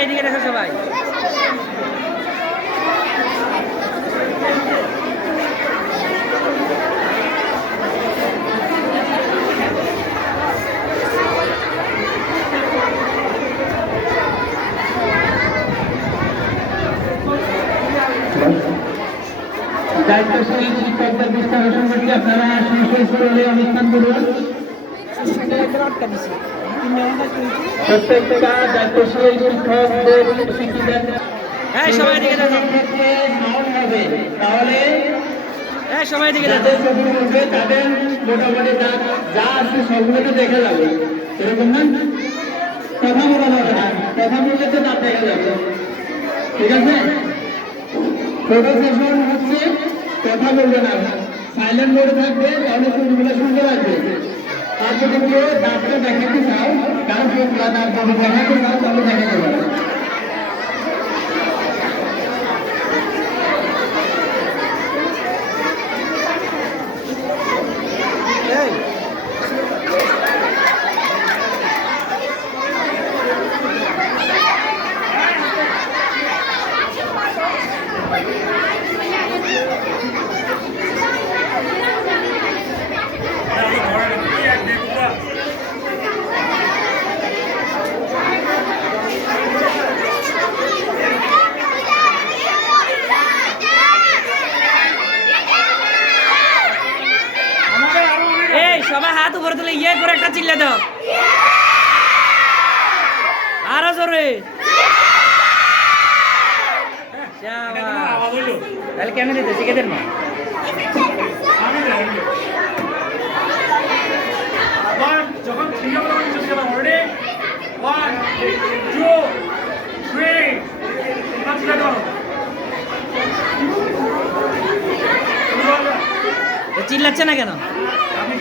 এইদিকে দেখো সবাই। দায়িত্বশীল শিক্ষকদের দৃষ্টি আকর্ষণ করছি, আপনারা সুস্থলে অনুষ্ঠান করুন। প্রত্যেকটা দায়িত্বশীল শিক্ষকদের সবাই দিকে হবে, তাহলে সবাই দিকে ছবি উঠবে তাদের মোটামুটি যা আছে সবগুলোকে দেখে যাবে। এরকম না, কথা বলা যাবে না, কথা বললে তো তার দেখা যাবে। ঠিক আছে, ফটো সেশন হচ্ছে, কথা বলবে না, সাইলেন্ট মোডে থাকবে, তাহলে ছবিগুলো শুনতে লাগবে। আর যদি কেউ দাঁতটা দেখাতে চাও, কারণ দাঁত দেখাতে চাও, তাহলে দেখাতে পারো। সবাই হাত উপরে তুলে ইয়ে করে একটা চিল্লে দাও, আরো জোরে। তাহলে কেন দিতে শিখে দেন না। যখন চিল্লাচ্ছে না কেন? আমি